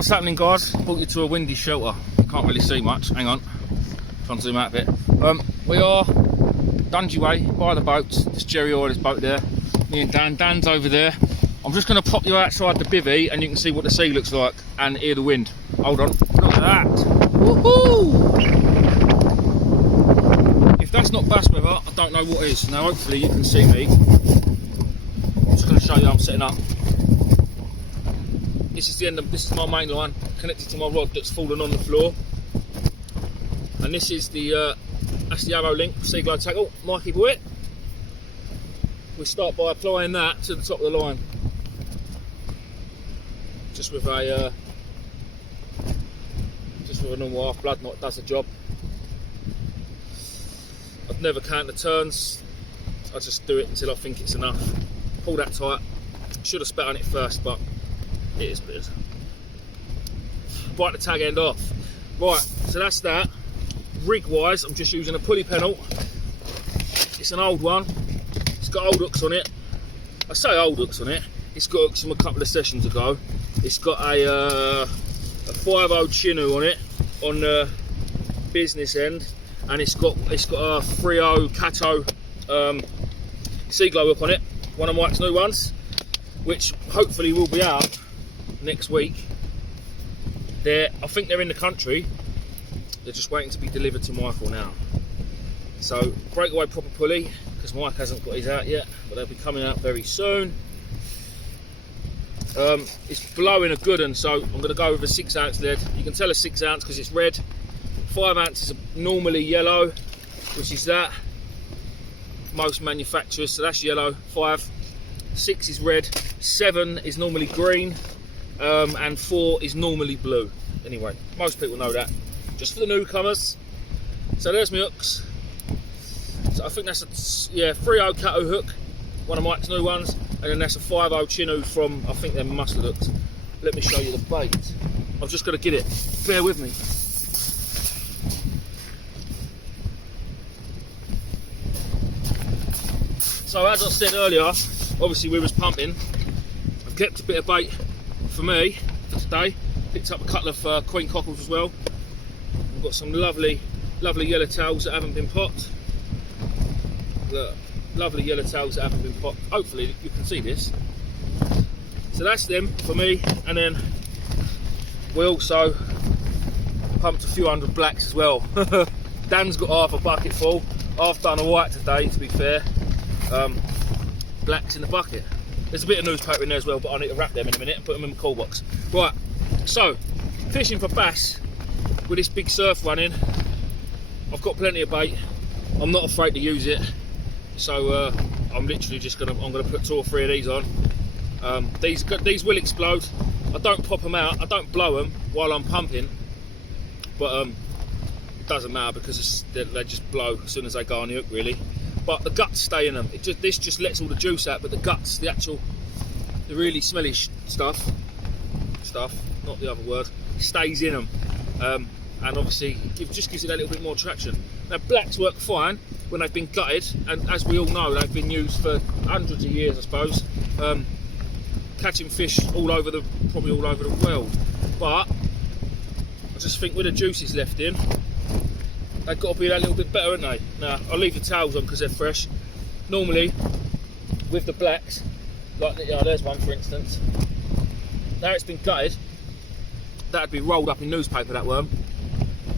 what's happening, guys? Brought you to a windy shelter. Can't really see much. Hang on. Trying to zoom out a bit. We are Dungeness way by the boats. This Jerry Oiler's boat there. Me and Dan. Dan's over there. I'm just going to pop you outside the bivvy and you can see what the sea looks like and hear the wind. Hold on. Look at that. Woohoo! If that's not bass weather, I don't know what is. Now, hopefully, you can see me. I'm just going to show you how I'm setting up. This is the end of, this is my main line connected to my rod that's fallen on the floor, and this is the that's the arrow link sea glow tackle, Mikey boy. We start by applying that to the top of the line, just with a normal half blood knot. Does the job. I've never counted the turns. I just do it until I think it's enough. Pull that tight. Should have spat on it first, but it is what it is. Bite the tag end off. Right, so that's that. Rig wise, I'm just using a pulley pennel. It's an old one. It's got old hooks on it. I say old hooks on it. It's got hooks from a couple of sessions ago. It's got a 5/0 chinu on it on the business end, and it's got a 3/0 Cato sea glow hook on it. One of Mike's new ones, which hopefully will be out next week. I think they're in the country. They're just waiting to be delivered to Michael now. So breakaway proper pulley, because Mike hasn't got his out yet, but they'll be coming out very soon. It's blowing a good one, so I'm going to go with a 6 ounce lead. You can tell a 6 ounce because it's red. 5 ounces are normally yellow, which is that. Most manufacturers, so that's yellow. 5, 6 is red, 7 is normally green, and 4 is normally blue. Anyway, most people know that. Just for the newcomers. So there's my hooks. So I think that's a 3/0 Cato hook, one of Mike's new ones, and then that's a 5/0 chinu from, I think they're mustard hooks. Let me show you the bait. I've just got to get it. Bear with me. So as I said earlier, obviously we was pumping. I've kept a bit of bait for me for today. Picked up a couple of queen cockles as well. We've got some lovely yellow tails that haven't been popped. Look, lovely yellow tails that haven't been popped. Hopefully you can see this. So that's them for me, and then we also pumped a few hundred blacks as well. Dan's got half a bucket full. I've done alright today, to be fair. Blacks in the bucket. There's a bit of newspaper in there as well, but I need to wrap them in a minute and put them in the cool box. Right, so fishing for bass with this big surf running. I've got plenty of bait. I'm not afraid to use it. So I'm literally just gonna put 2 or 3 of these on. These will explode. I don't pop them out. I don't blow them while I'm pumping, but it doesn't matter because they just blow as soon as they go on the hook, really. But the guts stay in them. This just lets all the juice out, but the guts, the really smelly stuff, not the other word, stays in them. And obviously just gives it a little bit more traction. Now blacks work fine when they've been gutted, and as we all know, they've been used for hundreds of years, I suppose, catching fish probably all over the world. But I just think with the juices left in, they've got to be that little bit better, haven't they? Now I'll leave the towels on because they're fresh. Normally with the blacks, like there's one for instance. Now it's been gutted, that'd be rolled up in newspaper, that worm.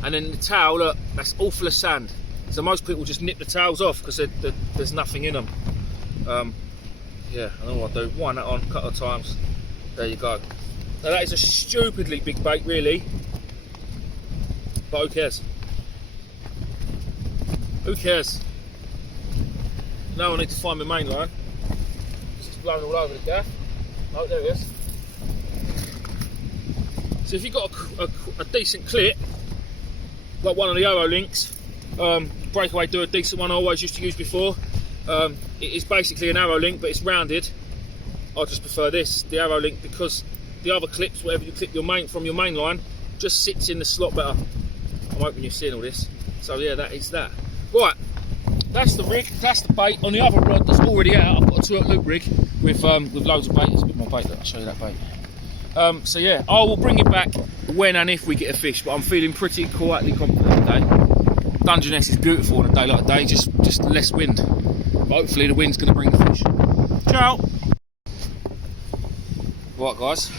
And then the towel, look, that's all full of sand. So most people just nip the towels off because there's nothing in them. Yeah, I know what I do. Wind that on a couple of times. There you go. Now that is a stupidly big bait, really. But who cares? Who cares? Now I need to find my main line. It's blowing all over the gaff. Oh, there it is. So if you've got a decent clip, like one of the arrow links, breakaway do a decent one I always used to use before. It is basically an arrow link, but it's rounded. I just prefer this, the arrow link, because the other clips, whatever you clip from your main line, just sits in the slot better. I'm hoping you're seeing all this. So yeah, that is that. Right, that's the rig, that's the bait. On the other rod that's already out, I've got a 2-hook loop rig with loads of bait. There's a bit more bait, I'll show you that bait. So yeah, I will bring it back when and if we get a fish, but I'm feeling pretty quietly confident today. Dungeness is beautiful on a day like today, just less wind. But hopefully the wind's going to bring the fish. Ciao! Right guys,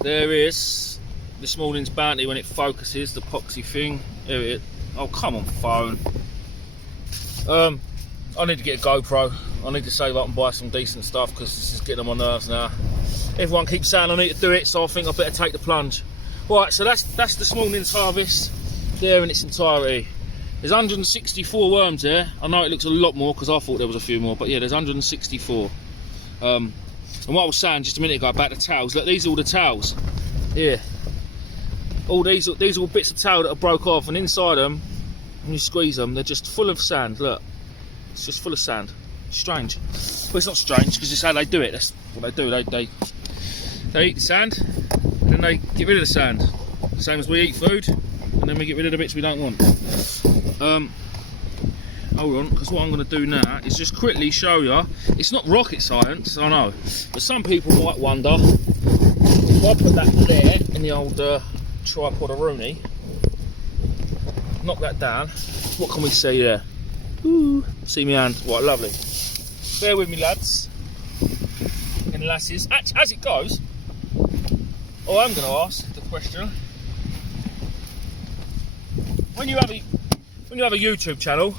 there is this morning's bounty when it focuses, the poxy thing. There it is. Oh come on phone. I need to get a GoPro. I need to save up and buy some decent stuff because this is getting on my nerves now. Everyone keeps saying I need to do it, so I think I better take the plunge. Right, so that's this morning's harvest there in its entirety. There's 164 worms there. I know it looks a lot more because I thought there was a few more, but yeah, there's 164. And what I was saying just a minute ago about the towels, look, these are all the towels. Here. All these are all bits of towel that are broke off, and inside them, when you squeeze them, they're just full of sand. Look, it's just full of sand. Strange. Well, it's not strange because it's how they do it. That's what they do. They eat the sand and then they get rid of the sand. Same as we eat food and then we get rid of the bits we don't want. Hold on, because what I'm going to do now is just quickly show you. It's not rocket science, I know, but some people might wonder if I put that there in the old tripod of Rooney, knock that down. What can we see there? Ooh, see me hand. Right, lovely. Bear with me, lads and lasses. As it goes, I'm going to ask the question: when you have a YouTube channel,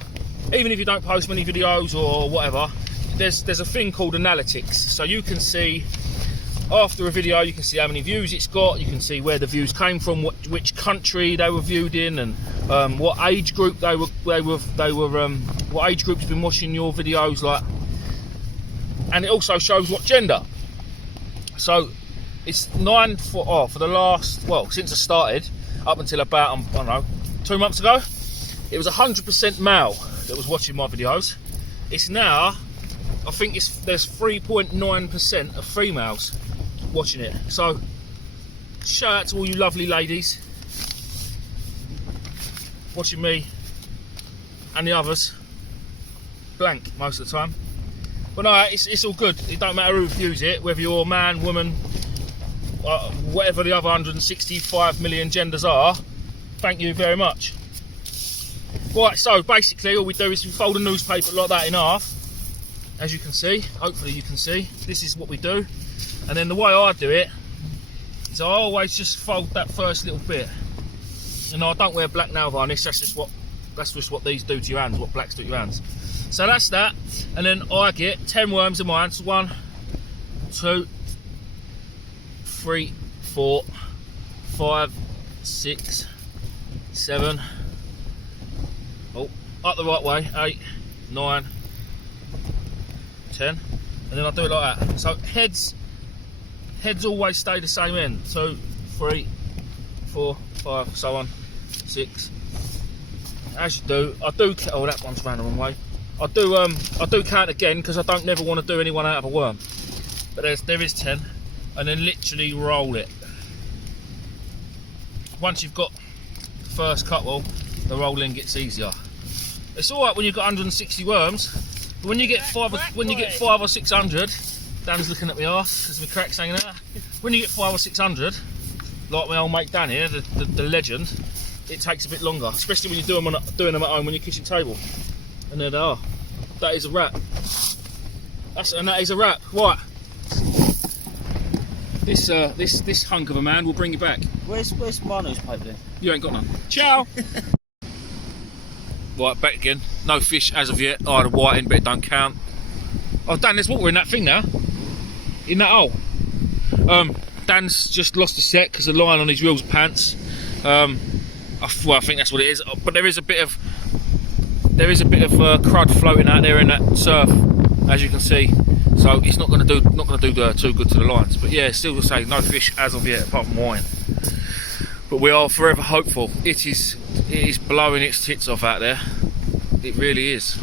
even if you don't post many videos or whatever, there's a thing called analytics. So you can see after a video, you can see how many views it's got. You can see where the views came from, which country they were viewed in, and what age group what age group's been watching your videos, like. And it also shows what gender. So it's for the last, well, since I started up until about, I don't know, 2 months ago, it was 100% male that was watching my videos. It's now, I think there's 3.9% of females watching it. So shout out to all you lovely ladies watching me and the others. Blank most of the time. But no, it's all good. It don't matter who views it, whether you're man, woman, whatever the other 165 million genders are. Thank you very much. Right, so basically all we do is we fold a newspaper like that in half. As you can see, hopefully you can see, this is what we do. And then the way I do it is I always just fold that first little bit. And I don't wear black nail varnish, that's just what these do to your hands, what blacks do to your hands. So that's that, and then I get 10 worms in my hands. 1, 2, 3, 4, 5, 6, 7. Oh, up the right way. 8, 9, 10, and then I do it like that. So heads always stay the same end. 2, 3, 4, 5, so on. 6. As you do, I do. Oh, that one's ran the wrong way. I do count again because I don't never want to do anyone out of a worm. But there is 10, and then literally roll it. Once you've got the first couple, the rolling gets easier. It's all right when you've got 160 worms, but when you get 500 or 600, Dan's looking at me arse because my crack's hanging out. When you get 500 or 600, like my old mate Dan here, the legend, it takes a bit longer, especially when you're doing them at home on your kitchen table. And there they are. That is a wrap. That is a wrap. Right. This hunk of a man will bring you back. Where's my newspaper then? You ain't got none. Ciao. Right, back again. No fish as of yet. I had a whiting, but it don't count. Oh, Dan, there's water in that thing now. In that hole. Dan's just lost a set because the line on his reels pants. I think that's what it is. But there is a bit of crud floating out there in that surf, as you can see. So it's not going to do too good to the lines. But yeah, still to say, no fish as of yet, apart from wine. But we are forever hopeful. It is blowing its tits off out there. It really is.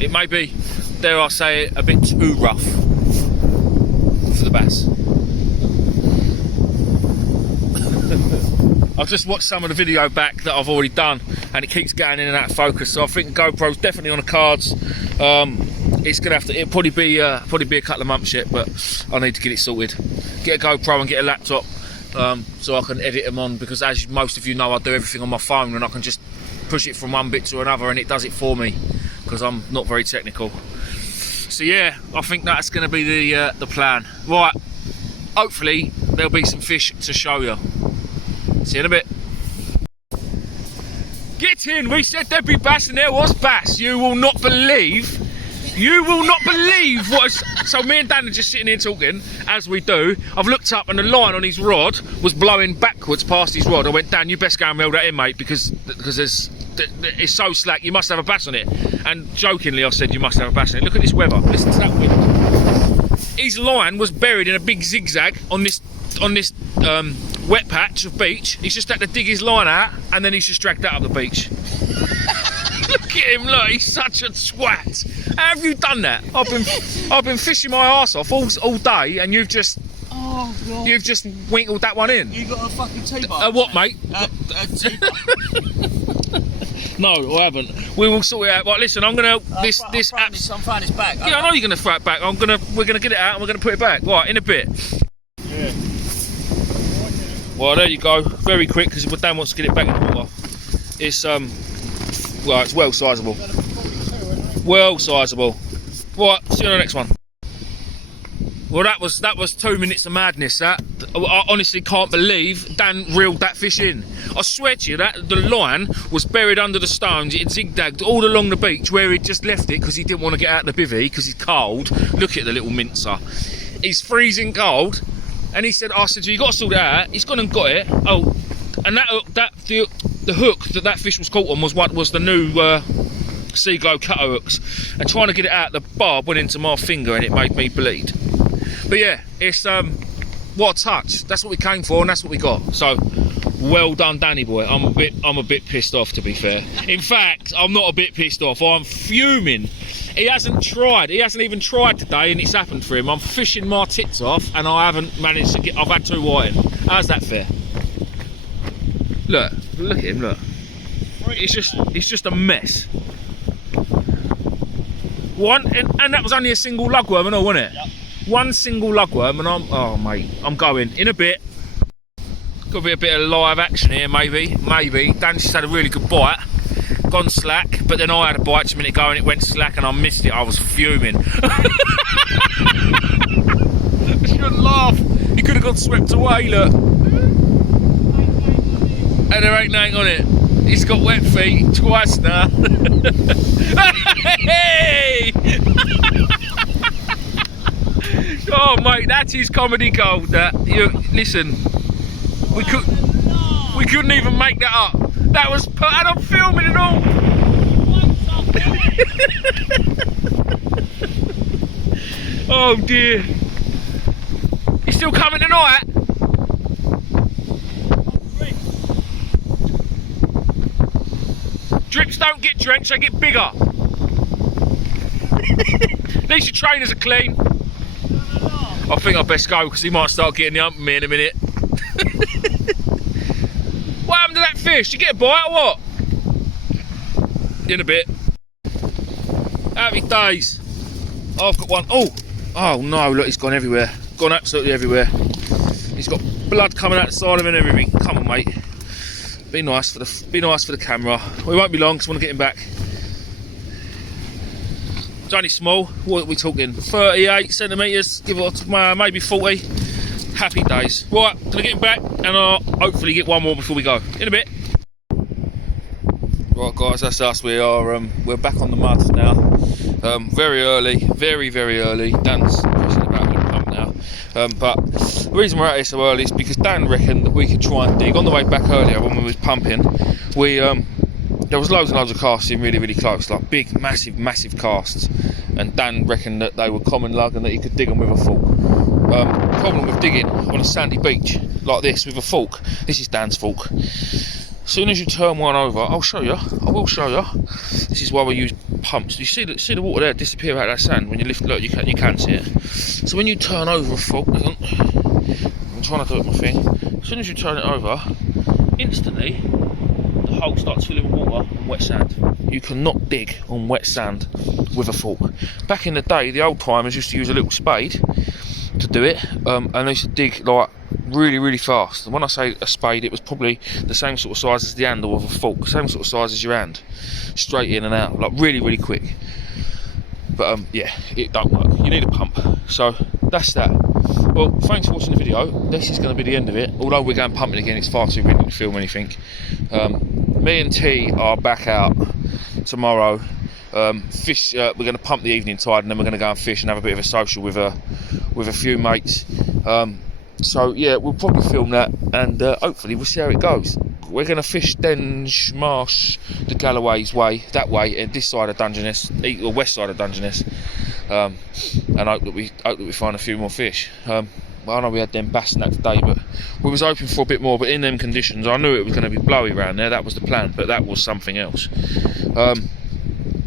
It may be, dare I say it, a bit too rough for the bass. I've just watched some of the video back that I've already done, and it keeps getting in and out of focus. So I think GoPro's definitely on the cards. It's gonna have to. It'll probably be a couple of months yet, but I need to get it sorted. get a GoPro and get a laptop so I can edit them on, because as most of you know, I do everything on my phone and I can just push it from one bit to another and it does it for me because I'm not very technical. So yeah, I think that's going to be the plan. Right, hopefully there'll be some fish to show you. See you in a bit. Get in! We said there'd be bass and there was bass. You will not believe what is... So me and Dan are just sitting here talking, as we do. I've looked up and the line on his rod was blowing backwards past his rod. I went, Dan, you best go and reel that in, mate, because it's so slack, you must have a bass on it. And jokingly I said, you must have a bass on it. Look at this weather, listen to that wind. His line was buried in a big zigzag on this wet patch of beach. He's just had to dig his line out and then he's just dragged that up the beach. Look at him, look, he's such a twat. How have you done that? I've been fishing my arse off all day and you've just winkled that one in. You got a fucking T-bar? What, mate? A T-bar. No, I haven't. We will sort it out. Right, listen, I'm gonna I'm throwing this back. Yeah, I know you're gonna throw it back. We're gonna get it out and we're gonna put it back. Right, in a bit. Yeah. Well, there you go. Very quick because Dan wants to get it back in the water. It's well, it's well sizable. Well sizable. Right, see you on the next one. Well, that was 2 minutes of madness. That I honestly can't believe Dan reeled that fish in. I swear to you that the line was buried under the stones. It had zigzagged all along the beach where he'd just left it because he didn't want to get out the bivvy because he's cold. Look at the little mincer. He's freezing cold, and he said, "I said, you got to sort it out." He's gone and got it. Oh, and the hook that fish was caught on was the new Sea Glow cutter hooks, and trying to get it out, the barb went into my finger and it made me bleed. But yeah, it's what a touch. That's what we came for and that's what we got. So well done, Danny boy. I'm a bit pissed off, to be fair. In fact, I'm not a bit pissed off. I'm fuming. He hasn't even tried today, and it's happened for him. I'm fishing my tits off and I haven't managed to get. I've had 2 whiting. How's that fair? Look at him. Look. It's just a mess. And that was only a single lugworm and all, wasn't it? Yep. One single lugworm, and oh mate, I'm going in a bit. Got to be a bit of live action here, maybe. Dan just had a really good bite, gone slack, but then I had a bite just a minute ago and it went slack and I missed it. I was fuming. I shouldn't laugh. He could have got swept away, look. And there ain't nothing on it. He's got wet feet twice now. Hey! Oh mate, that is comedy gold. That listen, we couldn't even make that up. That was and I'm filming it all. Oh dear. You still coming tonight? Drips don't get drenched, they get bigger. At least your trainers are clean. I think I best go because he might start getting the hump with me in a minute. What happened to that fish? Did you get a bite or what? In a bit. Happy days. I've got one. Oh no, look, he's gone everywhere. Gone absolutely everywhere. He's got blood coming out the side of him and everything. Come on, mate. Be nice for the camera. We won't be long because I want to get him back. It's only small. What are we talking? 38 centimetres, give it maybe 40. Happy days. Right, gonna get him back and I'll hopefully get one more before we go. In a bit. Right guys, that's us. We're back on the mud now. Very early, very early. Dan's pushing about with the pump now. But the reason we're at here so early is because Dan reckoned that we could try and dig. On the way back earlier when we was pumping, there was loads and loads of casts in really close, like big, massive casts. And Dan reckoned that they were common lug and that he could dig them with a fork. Problem with digging on a sandy beach like this with a fork. This is Dan's fork. As soon as you turn one over, I'll show you. I will show you. This is why we use pumps. You see the water there disappear out of that sand when you lift. Look, you can see it. So when you turn over a fork, hang on. I'm trying to do it with my thing. As soon as you turn it over, instantly the hole starts filling with water and wet sand. You cannot dig on wet sand with a fork. Back in the day, the old timers used to use a little spade to do it, and I used to dig like really fast. And when I say a spade, it was probably the same sort of size as the handle of a fork, same sort of size as your hand, straight in and out, like really quick. But yeah, it don't work. You need a pump. So that's that. Well, thanks for watching the video. This is going to be the end of it. Although we're going pumping again, it's far too windy to film anything. Me and T are back out tomorrow. Fish. We're going to pump the evening tide, and then we're going to go and fish and have a bit of a social with a few mates. So yeah, we'll probably film that, and hopefully we'll see how it goes. We're going to fish Denmarsh, the Galloway's way, that way, and this side of Dungeness, the west side of Dungeness, and hope that we find a few more fish. Well, I know we had them bass and that today, but we was hoping for a bit more. But in them conditions, I knew it was going to be blowy around there. That was the plan, but that was something else.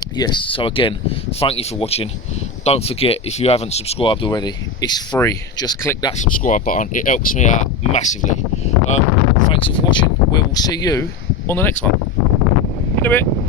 Yes. So again, thank you for watching. Don't forget, if you haven't subscribed already, it's free. Just click that subscribe button. It helps me out massively. Thanks for watching. We will see you on the next one. In a bit.